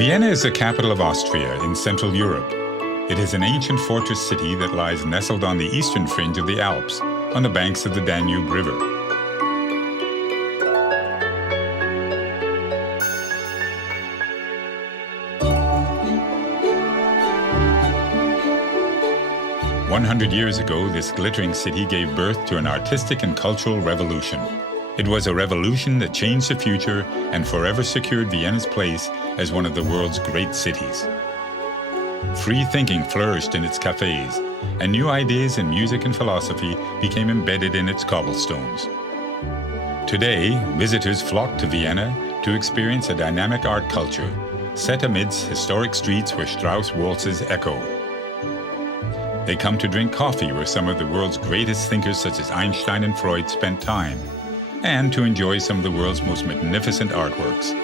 Vienna is the capital of Austria in Central Europe. It is an ancient fortress city that lies nestled on the eastern fringe of the Alps, on the banks of the Danube River. "100 years ago, this glittering city gave birth to an artistic and cultural revolution. It was a revolution that changed the future and forever secured Vienna's place as one of the world's great cities. Free thinking flourished in its cafes, and new ideas in music and philosophy became embedded in its cobblestones. Today, visitors flock to Vienna to experience a dynamic art culture, set amidst historic streets where Strauss waltzes echo. They come to drink coffee where some of the world's greatest thinkers such as Einstein and Freud spent time, and to enjoy some of the world's most magnificent artworks.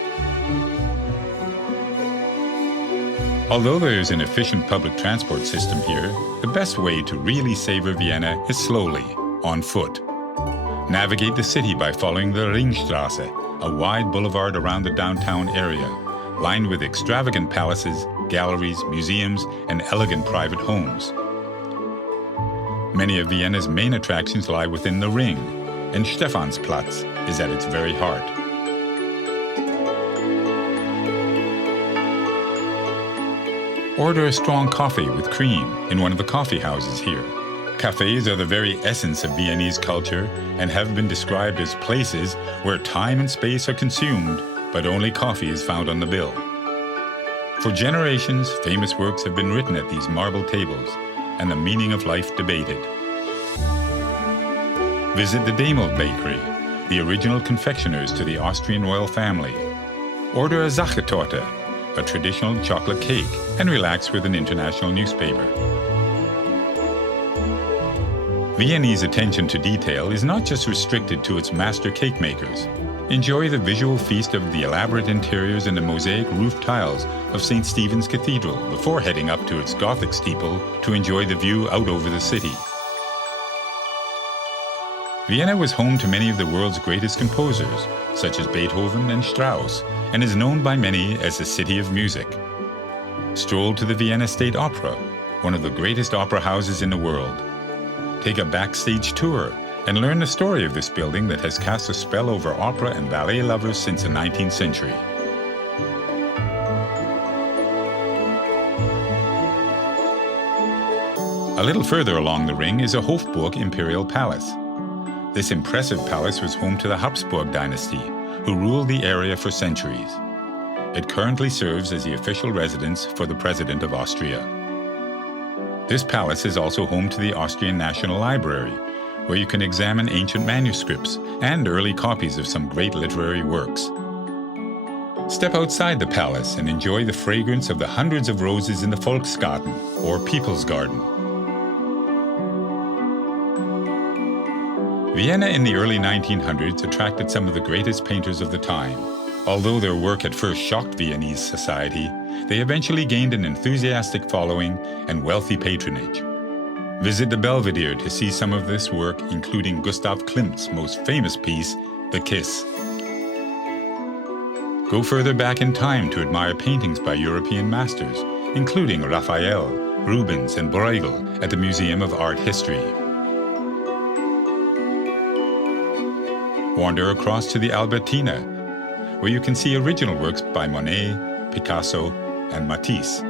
Although there is an efficient public transport system here, the best way to really savor Vienna is slowly, on foot. Navigate the city by following the Ringstraße, a wide boulevard around the downtown area, lined with extravagant palaces, galleries, museums, and elegant private homes. Many of Vienna's main attractions lie within the ring, and Stephansplatz is at its very heart. Order a strong coffee with cream in one of the coffee houses here. Cafes are the very essence of Viennese culture and have been described as places where time and space are consumed, but only coffee is found on the bill. For generations, famous works have been written at these marble tables, and the meaning of life debated. Visit the Demel Bakery, the original confectioners to the Austrian royal family. Order a Sachertorte, a traditional chocolate cake, and relax with an international newspaper. Viennese attention to detail is not just restricted to its master cake makers. Enjoy the visual feast of the elaborate interiors and the mosaic roof tiles of St. Stephen's Cathedral before heading up to its Gothic steeple to enjoy the view out over the city. Vienna was home to many of the world's greatest composers, such as Beethoven and Strauss, and is known by many as the City of Music. Stroll to the Vienna State Opera, one of the greatest opera houses in the world. Take a backstage tour and learn the story of this building that has cast a spell over opera and ballet lovers since the 19th century. A little further along the ring is a Hofburg Imperial Palace. This impressive palace was home to the Habsburg dynasty, who ruled the area for centuries. It currently serves as the official residence for the President of Austria. This palace is also home to the Austrian National Library, where you can examine ancient manuscripts and early copies of some great literary works. Step outside the palace and enjoy the fragrance of the hundreds of roses in the Volksgarten, or People's Garden. Vienna in the early 1900s attracted some of the greatest painters of the time. Although their work at first shocked Viennese society, they eventually gained an enthusiastic following and wealthy patronage. Visit the Belvedere to see some of this work, including Gustav Klimt's most famous piece, The Kiss. Go further back in time to admire paintings by European masters, including Raphael, Rubens, and Bruegel at the Museum of Art History. Wander across to the Albertina, where you can see original works by Monet, Picasso, and Matisse.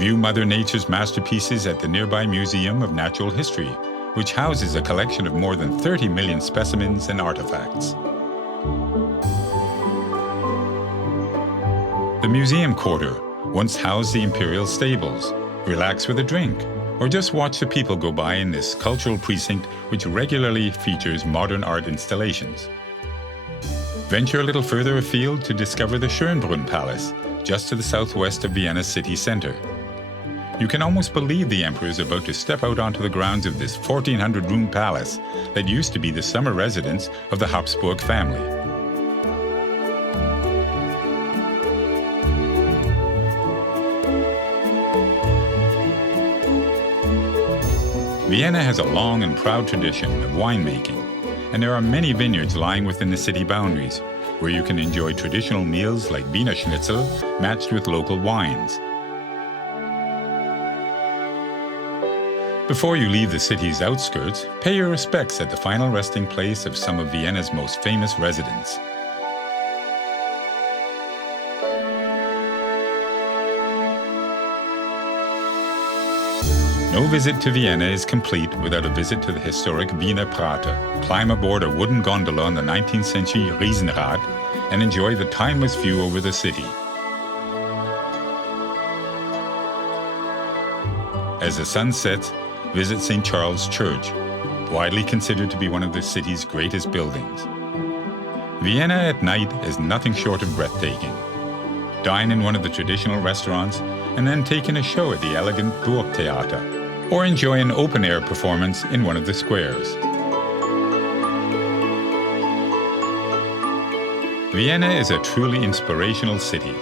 View Mother Nature's masterpieces at the nearby Museum of Natural History, which houses a collection of more than 30 million specimens and artifacts. The Museum Quarter once housed the imperial stables. Relax with a drink, or just watch the people go by in this cultural precinct which regularly features modern art installations. Venture a little further afield to discover the Schönbrunn Palace, just to the southwest of Vienna's city center. You can almost believe the emperor is about to step out onto the grounds of this 1,400-room palace that used to be the summer residence of the Habsburg family. Vienna has a long and proud tradition of winemaking, and there are many vineyards lying within the city boundaries, where you can enjoy traditional meals like Wiener Schnitzel matched with local wines. Before you leave the city's outskirts, pay your respects at the final resting place of some of Vienna's most famous residents. No visit to Vienna is complete without a visit to the historic Wiener Prater. Climb aboard a wooden gondola on the 19th century Riesenrad and enjoy the timeless view over the city. As the sun sets, visit St. Charles Church, widely considered to be one of the city's greatest buildings. Vienna at night is nothing short of breathtaking. Dine in one of the traditional restaurants and then take in a show at the elegant Burgtheater, or enjoy an open-air performance in one of the squares. Vienna is a truly inspirational city.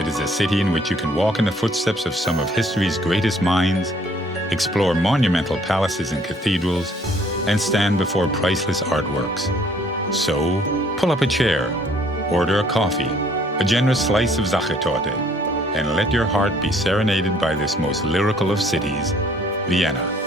It is a city in which you can walk in the footsteps of some of history's greatest minds, explore monumental palaces and cathedrals, and stand before priceless artworks. So, pull up a chair, order a coffee, a generous slice of Sachertorte, and let your heart be serenaded by this most lyrical of cities, Vienna.